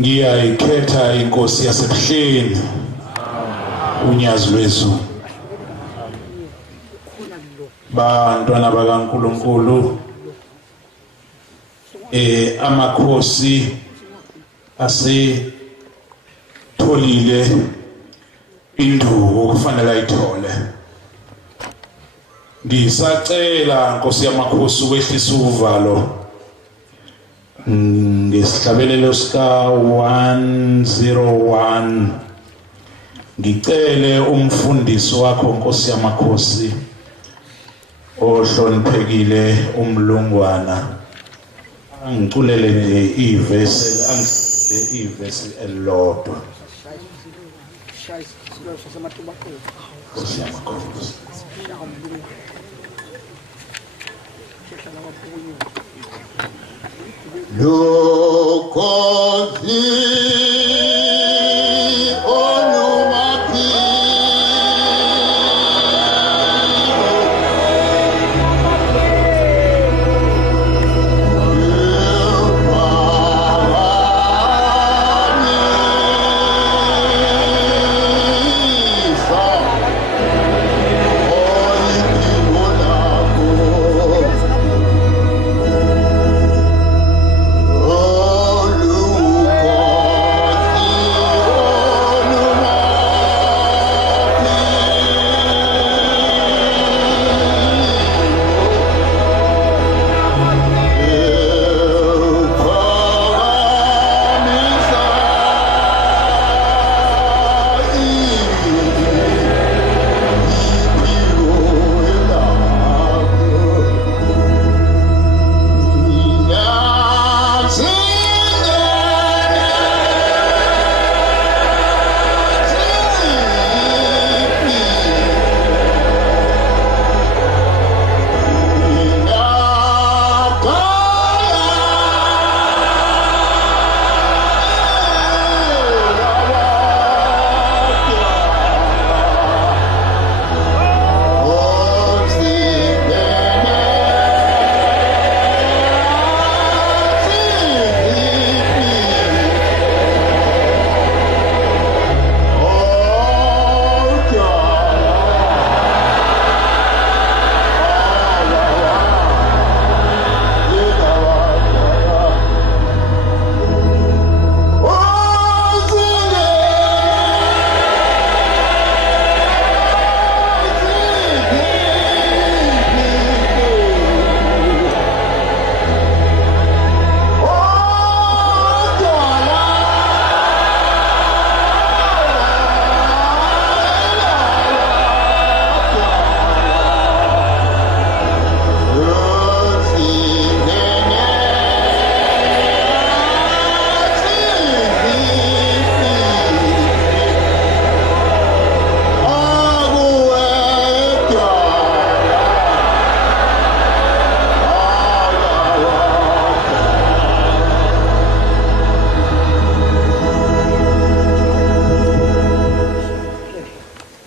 ngiyayikhetha inkosi yasebuhleni uNyazi wethu bantwana bakaNkulunkulu amakhosi asetholile induku kufanele ayithole. Ngisacela Nkosi yamakhosi ukwehlisa uvalo ngesihlabelelo sika 101. Ngicele umfundisi wakho Nkosi yamakhosi ohloniphekile umlungwana angiculele nje ivesi elilodwa. Nkosi yamakhosi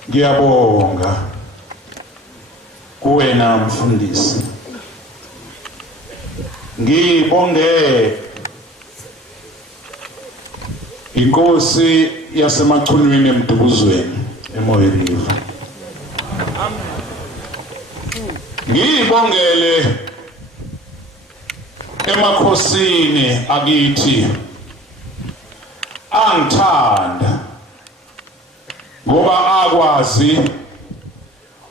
ngiyabonga kuwena mfundisi. Ngibonge inkosi yasemachunwini emdubuzweni eMoya River. Ngibongele emakhosini akithi angithanda ngoba akwazi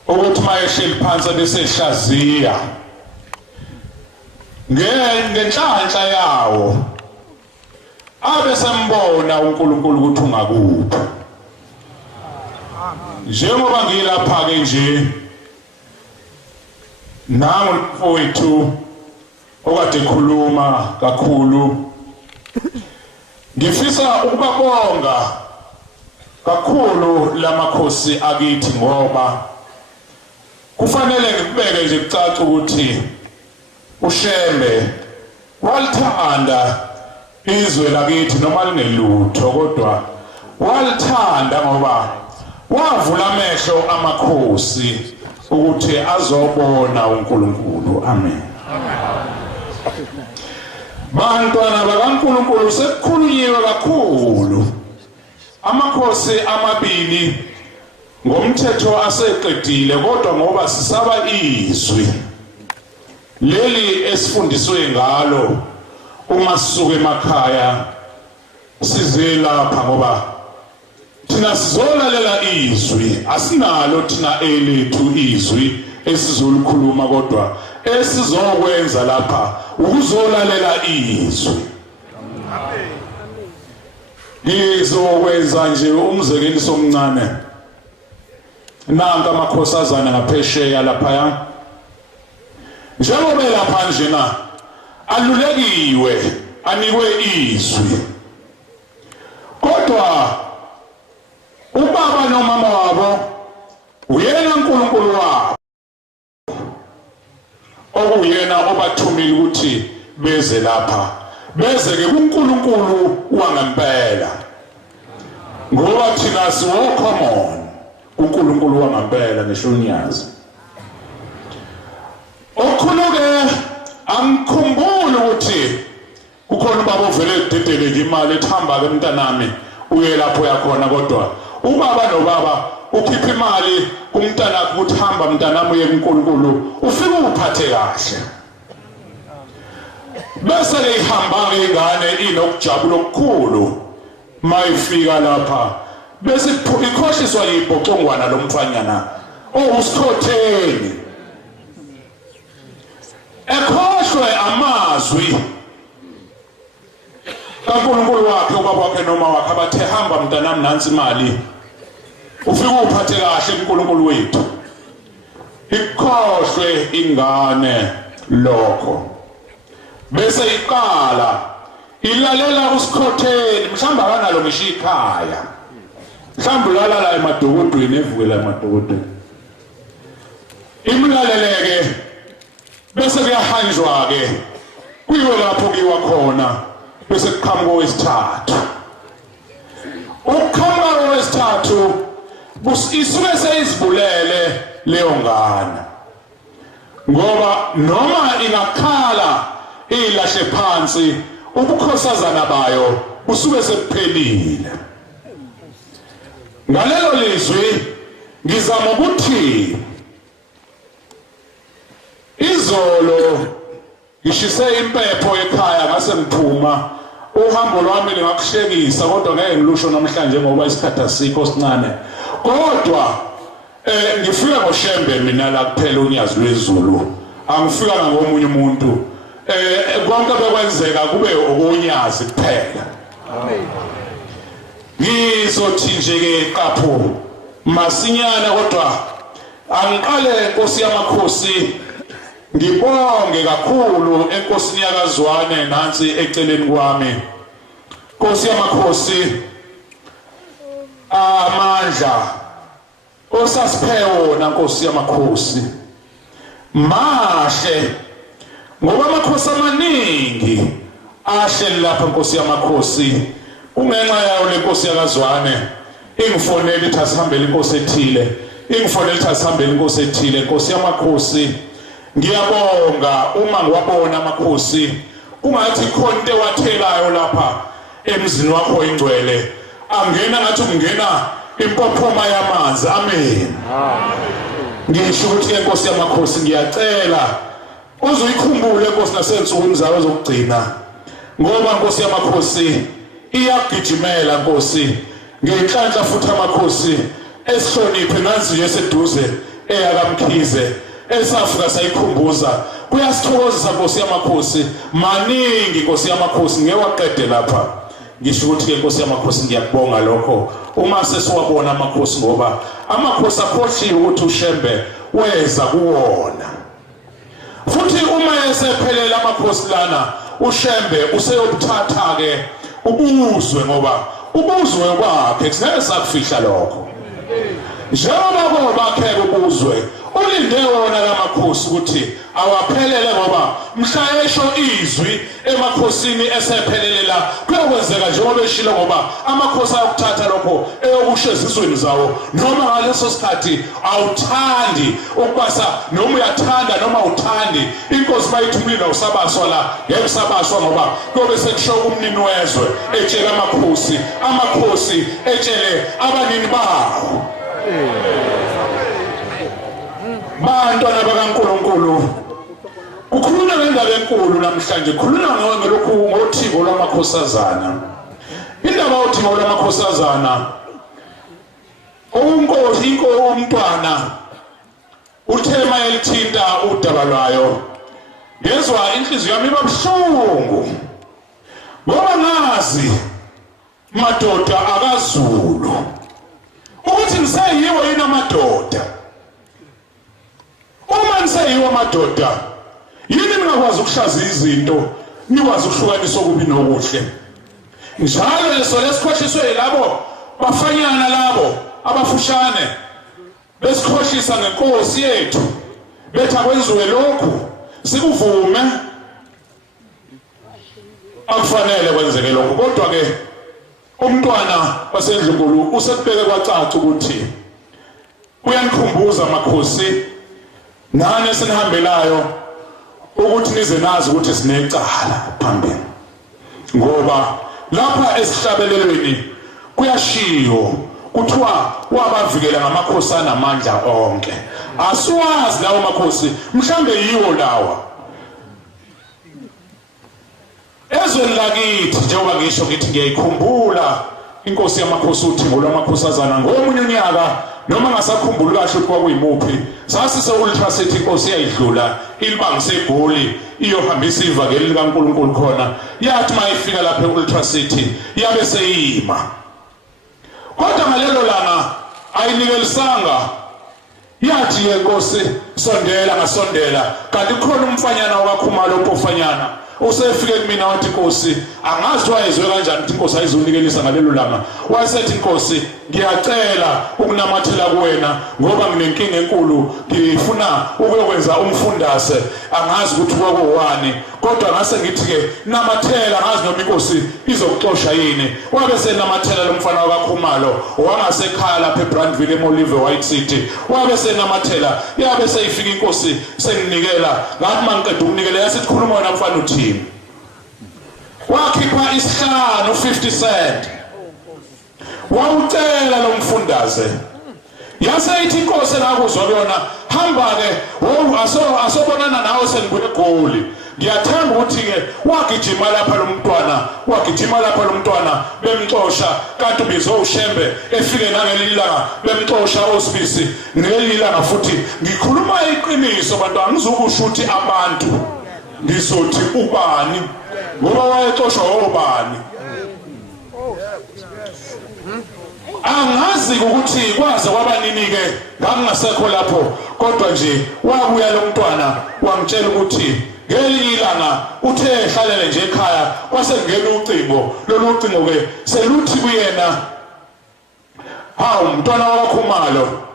ukuthi mayehleli phansi besehlaziya ngenhlanhla yawo abesembona uNkulunkulu ukuthi ungakuphi. Njengoba ngilapha ke nje nangu mfowethu okade khuluma kakhulu, ngifisa ukubabonga kakhulu lamakhosi akithi ngoba kufanele ngikubeke nje kucaca ukuthi uShembe walithanda izwe lakithi noma lingelutho, kodwa walithanda ngoba wavula amehlo amakhosi ukuthi azobona uNkulunkulu. Amen. bantwana bakaNkulunkulu sekukhulunyiwe kakhulu amakhosi amabili ngomthetho aseqedile kodwa ngoba sisaba izwi leli esifundiswe ngalo uma sisuke emakhaya size lapha ngoba thina sizolalela izwi asinalo thina elethu izwi esizolikhuluma kodwa esizokwenza lapha ukuzolalela izwi. Ngizokwenza nje umzekeliso omncane. Nanka amakhosazana ngaphesheya lapha. Njengoba lapha njena alulekiwe anikwe izwi. Kodwa ubaba nomama wabo uyena uNkulunkulu wabo okuyena obathumile ukuthi beze lapha beze ke kuNkulunkulu wangempela ngoba thina siwo common uNkulunkulu wangempela ngisho uNyazi. Okhuluke angikhumbula ukuthi kukhona ubaba ovele ededeleke imali ethamba ke mntanami uye lapho yakhona kodwa ubaba nobaba ukhipha imali kumntana ukuthi hamba mntanami uye kuNkulunkulu ufike uphathe kahle bese ke ihamba ingane inokujabula okukhulu mayifika lapha bese ikhohliswa yibhocongwana lomfanyana usikhotheni ekhohlwe amazwi kaNkulunkulu wakhe ubaba wakhe noma wakhe abathe hamba mntanami nansi imali ufike uphathe kahle uNkulunkulu wethu ikhohlwe ingane lokho bese iqala ilalela usikhotheni mhlamba kanalo ngisho ikhaya mhlamba ulalala emadokodweni evukela emadokodweni imlaleleke bese kuyahanjwa ke kuyiwe lapho kuyiwa khona bese kuqhamuka owesithathu ukuqhamuka owesithathu isuke seyizibulele leyo ngane ngoba noma ingakhala ilahle phansi ubukhosazana bayo usuke sephelile. Ngalelo lizwi ngizama ukuthi izolo ngishise impepho ekhaya ngase ngiphuma uhambo lwami lingakushekisa kodwa ngeke ngilusho namhlanje ngoba isikhathi asikho sincane kodwa ngifika ngoShembe mina la kuphela uNyazi lwezulu angifika ngomunye umuntu konke bekwenzeka kube uNyazi kuphela. Amen. Ngizothi nje ke qapho masinyana kodwa angiqale Nkosi yamakhosi ngibonge kakhulu enkosini yakaZwane nansi eceleni kwami. Nkosi yamakhosi amandla osasiphewo na Nkosi yamakhosi mahle ngoba amakhosi amaningi ahle lapha Nkosi yamakhosi ungenxa yayo lenkosi yakaZwane ingifonela ithi asihambele inkosi ethile ingifonela ithi asihambele inkosi ethile. Nkosi yamakhosi ngiyabonga uma ngiwabona amakhosi ungathi khona into wathelayo lapha emzini wakho ingcwele angena ngathi ungena impophoma yamanzi. Amen. Ngisho ukuthi Nkosi yamakhosi ngiyacela uzuyikhumbule Nkosi nasensukwini zayo zokugcina ngoba Nkosi yamakhosi iyagijimela Nkosi ngenhlanhla futhi amakhosi esihloniphe nansi yeseduze eyakamkhize esafika sayikhumbuza kuyasithokozisa Nkosi yamakhosi maningi Nkosi yamakhosi ngewaqede lapha. Ngisho ukuthi Nkosi yamakhosi ngiyakubonga lokho uma sesiwabona amakhosi ngoba amakhosi akhohliwe ukuthi uShembe weza kuwona futhi uma esephelela amakhosi lana uShembe useyobuthatha ke ubuzwe ngoba ubuzwe kwakhe kusele sakufihla lokho njengoba bakhe ubuzwe ulinde wona lamakhosi ukuthi awaphelele ngoba mhla esho izwi emakhosini esephelele la kuyokwenzeka njengoba eshilo ngoba amakhosi ayokuthatha lokho eyokusho ezizweni zawo noma ngaleso sikhathi awuthandi ukubasa noma uyathanda noma uthandi inkosi bayithumile usabaswa la ngeke sabaswa ngoba kuyobe sekusho umnini wezwe etshela amakhosi etshele abanini bawo bantwana bakaNkulunkulu ukhuluma ngendaba enkulu namhlanje khuluma ngelokhu ngoThingo lwamakhosazana indaba yoThingo lwamakhosazana unkosi umntwana uthema elithinta udaba lwayo ngezwe inhliziyo yami ibabuhlungu ngoba ngazi madoda akaZulu ukuthi ngiseyiwo yini amadoda uma ngiseyiwo amadoda yini ningakwazi ukuhlaza izinto nikwazi ukuhlukanisa okubi nokuhle njalo leso lesikhohliswe yilabo bafanyana labo abafushane besikhohlisa ngenkosi yethu betha kwenziwe lokhu sikuvume akufanele kwenzeke lokho kodwa ke umntwana waseNdlunkulu usekubeke kwacaca ukuthi uyanikhumbuza amakhosi nani esinihambelayo ukuthi nize nazi ukuthi sinecala phambili ngoba lapha esihlabelelweni kuyashiwo kuthiwa wabavikela ngamakhosi anamandla onke asiwazi lawo makhosi mhlambe yiwo lawa ezweni lakithi njengoba ngisho ngithi ngiyayikhumbula inkosi yamakhosi uThingo lwamakhosazana ngomunye unyaka noma ngasakhumbula kahle ukuthi kwakuyimuphi sasise ultracity inkosi yayidlula ilibangise eGoli iyohambisa ivangeli likaNkulunkulu khona yathi mayifika lapha eultracity yabe seyima kodwa ngalelo langa ayinikelisanga yathi inkosi sondela ngasondela kanti khona umfanyana wakakhumalo opofanyana usefike kumina wathi inkosi angazi wayezwe kanjani ukuthi inkosi ayizonikelisa ngalelo langa wayesethi inkosi ngiyacela ukunamathela kuwena ngoba nginenkinga enkulu ngifuna ukuyokwenza umfundase angazi ukuthi kwakuwani kodwa ngase ngithi ke namathela ngazi noma inkosi izokuxosha yini wabe senamathela lomfana wakakhumalo wangasekhaya lapha eBrandville eMolive White City wabe senamathela yabe seyifika inkosi senginikela ngathi mangiqeda ukunikela yasikhuluma wena mfana uthini wakhipha isihlanu 50 cent wawucela lo mfundaze yaseyithi inkosi nakuzwa kuyona hamba ke asobonana nawe senibuye eGoli ngiyathemba ukuthi ke wagijima lapha lo mntwana bemxosha kanti ubizwe uShembe efike nangelilanga bemxosha osibisi ngelilanga futhi ngikhuluma iqiniso bantu angizukusho ukuthi abantu ngizothi ubani ngoba wayexoshwa obani angazi ukuthi kwaze kwabanini ke ngangasekho lapho kodwa nje wabuya lo mntwana wangitshela ukuthi ngelinye ilanga uthe ehlalele nje ekhaya kwasengena ucingo lolu ucingo ke seluthi kuyena hawu mntwana wakakhumalo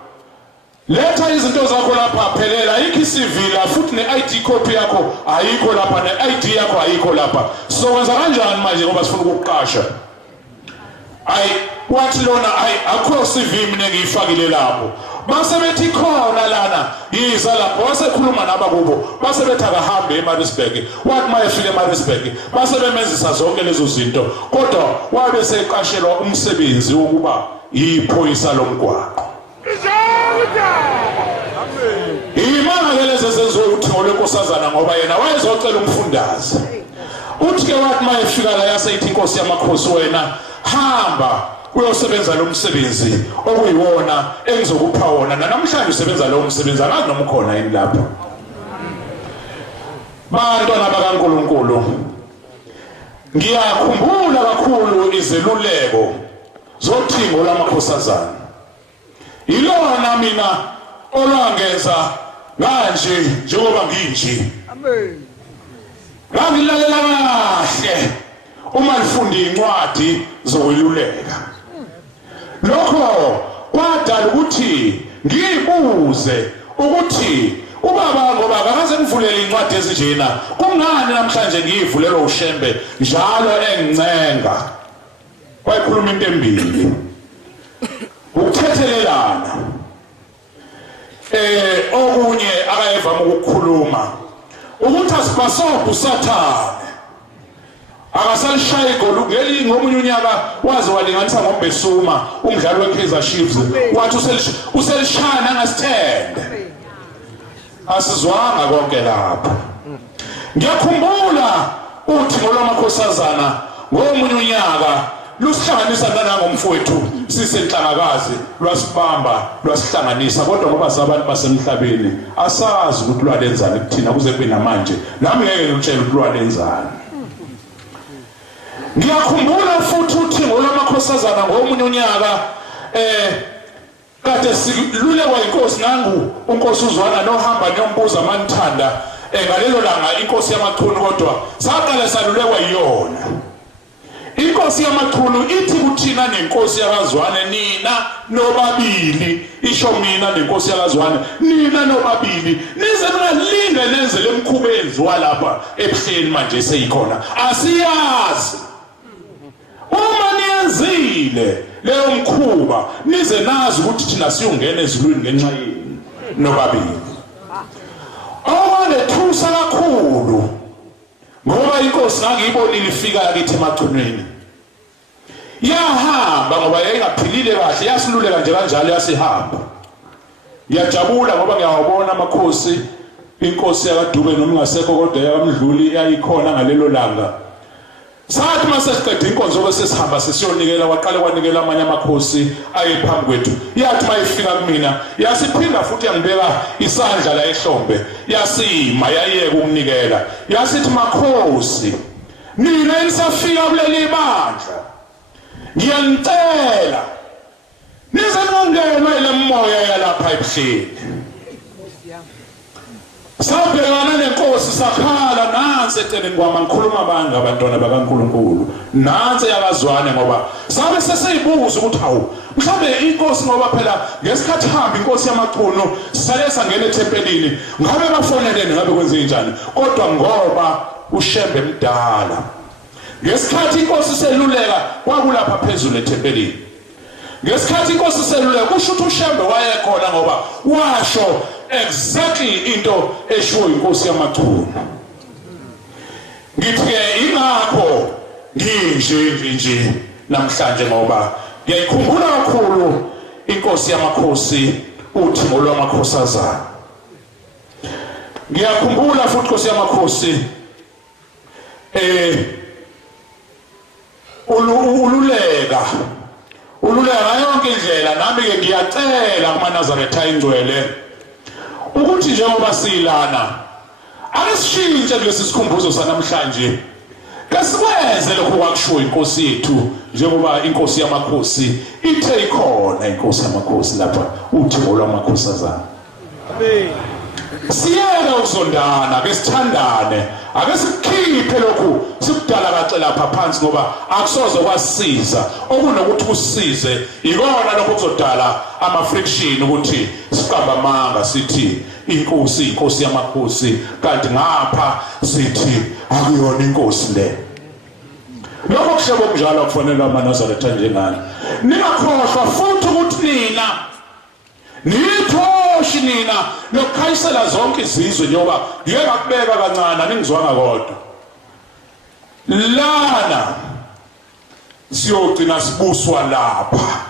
letha izinto zakho lapha phelela ayikho CV la futhi ne-ID copy yakho ayikho lapha ne-ID yakho ayikho lapha sizokwenza kanjani manje ngoba sifuna ukukuqasha wathi lona akho CV mina ngiyifakile lapho base bethi khona lana yiza lapho wasekhuluma nabakubo base bethi akahambe eMaritzburg wathi mayefika eMaritzburg base bemenzisa zonke lezo zinto kodwa wabe seqashelwa umsebenzi wokuba iphoyisa lomgwaqo imanga lezi zenziwe uThingo Lwenkosazana ngoba yena wayezocela umfundaze uthi ke wathi mayefika la yaseyithi inkosi yamakhosi wena hamba uyosebenza lo msebenzi okuyiwona engizokupha wona namhlanje usebenza lo msebenzi akazi noma ukhona yini lapha bantwana bakaNkulunkulu ngiyakhumbula kakhulu izeluleko zoThingo lwamakhosazana ilona mina olwangenza manje njengoba nginje amen ngilalela kahle uma lifunda incwadi zokweluleka lokho kwadala ukuthi ngibuze ukuthi ubaba ngoba akaze ngivulele incwadi ezinjena kungani namhlanje ngiyivulelwa uShembe njalo engincenga wayikhuluma into embili ukuthethelelana okunye akayevama ukukhuluma ukuthi asibasobhu usathane akasalishaya igoli ngeli ngomunye unyaka waze walinganisa ngombesuma umdlalo weKaizer Chiefs wathi uselishana ngasithende asizwanga konke lapha ngiyakhumbula uthi ngolwamakhosazana ngomunye unyaka lusihlanganisa nanangomfowethu sisenhlangakazi lwasibamba lwasihlanganisa kodwa ngoba sabantu basemhlabeni asazi ukuthi lwalenzani kuthina kuze kube namanje nami ngeke ngitshele ukuthi lwalenzani ngiyakhumbula futhi uthi ngolwamakhosazana ngomunye unyaka kade silulekwa inkosi nangu unkosi uZwana nohamba niyombuza manithanda ngalelo langa inkosi yamachunu kodwa saqala salulekwa iyona inkosi yamachunu ithi kuthina nenkosi yakazwane nina nobabili isho mina nenkosi yakazwane nina nobabili nize ningalinge nenze lemkhuba enziwa lapha ebuhleni manje seyikhona asiyazi uma niyenzile leyo mkhuba nize nazi ukuthi thina siyongena ezulwini ngenxa yenu nobabili owanethusa kakhulu ngoba inkosi ngangiyibonile ifika yakithi emachunweni yahamba ngoba yayingaphilile kahle yasiluleka nje kanjalo yasihamba ngiyajabula ngoba ngiyawabona amakhosi inkosi yakadube noma ngasekho kodwa yakamdluli yayikhona ngalelo langa sathi masesiqeda inkonzo bese sihamba sesiyonikela waqala kwanikela amanye amakhosi ayephambi kwethu yathi mayifika kumina yasiphinda futhi yangibeka isandla la ehlombe yasima yayeka ukunikela yasithi makhosi nina enisafika kuleli bandla ngiyanicela nize nongena ile moya yalapha ebuhleni sabhekana nenkosi sakhala nansi eceleni kwami ngikhuluma abanga abantwana bakaNkulunkulu nansi yakazwane ngoba sabe sesiyibuza ukuthi hawu mhlambe inkosi ngoba phela ngesikhathi hamba inkosi yamachunu sisale sangena ethempelini ngabe bafonelene ngabe kwenze njani kodwa ngoba uShembe mdala ngesikhathi inkosi seluleka kwakulapha phezulu ethempelini ngesikhathi inkosi seluleka kusho ukuthi uShembe wayekhona ngoba washo exactly into eshiwo inkosi yamachunu ngithi ke ingakho nje namhlanje ngoba ngiyayikhumbula kakhulu inkosi yamakhosi uthi ngolwamakhosazana ngiyakhumbula futhi inkosi yamakhosi ululeka yonke indlela nami ke ngiyacela kumaNazaretha ingcwele ukuthi njengoba silana akasishintshe kulesi sikhumbuzo sanamhlanje kasikwenze lokho kwakushiwo inkosi yethu njengoba inkosi yamakhosi ithe ikhona inkosi yamakhosi lapha uthi ngolwamakhosazana amen siyeke ukuzondana ake sithandane ake sikhiphe lokhu sikudala kahle lapha phansi ngoba akusoze kwasisiza okunokuthi kusisize ikona lokho kuzodala ama friction ukuthi siqamba amanga sithi inkosi yamakhosi kanti ngapha sithi akuyona inkosi le lokho kushebo kunjalo kufanele amaNazaretha njengani ningakhohlwa futhi ukuthi nina nithoshi nina nokukhayisela zonke izizwe njengoba ngeke akubeka kancane aningizwanga kodwa lana siyogcina sibuswa lapha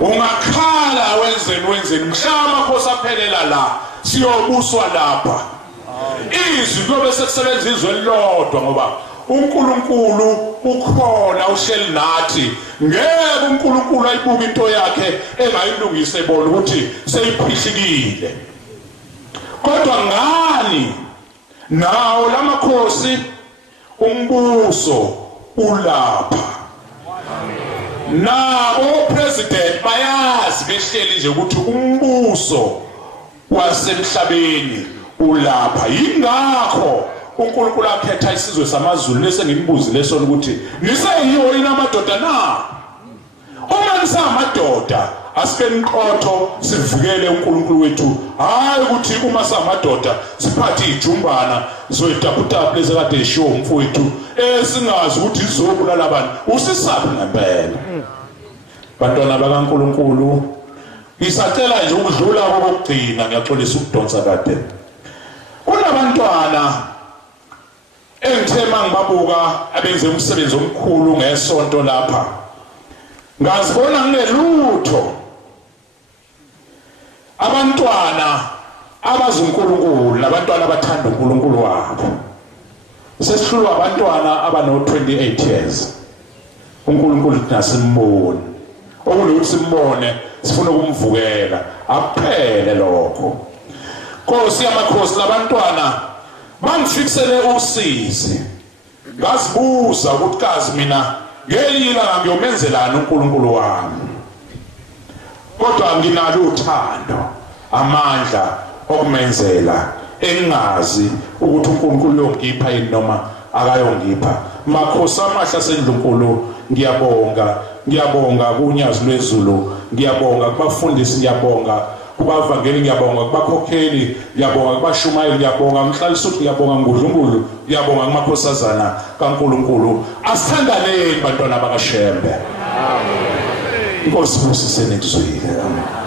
ungakhala wenzeni mhla amakhosi aphelela la siyobuswa lapha izwi lobe sekusebenza izwe elilodwa ngoba uNkulunkulu ukhona uhleli nathi ngeke uNkulunkulu ayibuke into yakhe engayilungise ebona ukuthi seyiphihlikile kodwa ngani nawo lamakhosi umbuso ulapha nabo president bayazi behleli nje ukuthi umbuso wasemhlabeni ulapha yingakho uNkulunkulu akhetha isizwe samaZulu lese ngimbuzi sona ukuthi niseyiyo yini amadoda na uma nisamadoda asike niqotho sivikele uNkulunkulu wethu hayi ukuthi uma samadoda siphathe ijumbana zoyitaputapu lezi kade eshiwo umfowethu singazi ukuthi izobulala abantu usisaphi ngempela bantwana bakaNkulunkulu isacela nje ukudlula kokugcina ngiyaxolisa ukudonsa kade kunabantwana engithema ngibabuka abenze umsebenzi omkhulu ngesonto lapha ngazibona nginelutho abantwana abazi uNkulunkulu nabantwana abathanda uNkulunkulu wabo sesihlulwa abantwana abano 28 years uNkulunkulu nasimbone okulokuthi simbone sifuna ukumvukela aphele lokho Nkosi yamakhosi labantwana bangifikisele usizi ngazibuza ukuthi kazi mina ngeyila ngiyomenzelana uNkulunkulu wami kodwa nginalo uthando amandla okumenzela engazi ukuthi uNkulunkulu uyongipha yini noma akayongipha makhosi amahla sendlunkulu ngiyabonga kuNyazi lwezulu ngiyabonga kubafundisi ngiyabonga kubavangeli ngiyabonga kubakhokheli ngiyabonga kubashumayeli ngiyabonga ngihlalisa ukuthi ngiyabonga ngudlungulu ngiyabonga kumakhosazana kaNkulunkulu asithandaneni bantwana bakaShembe Amen Inkosi busise nekuzwile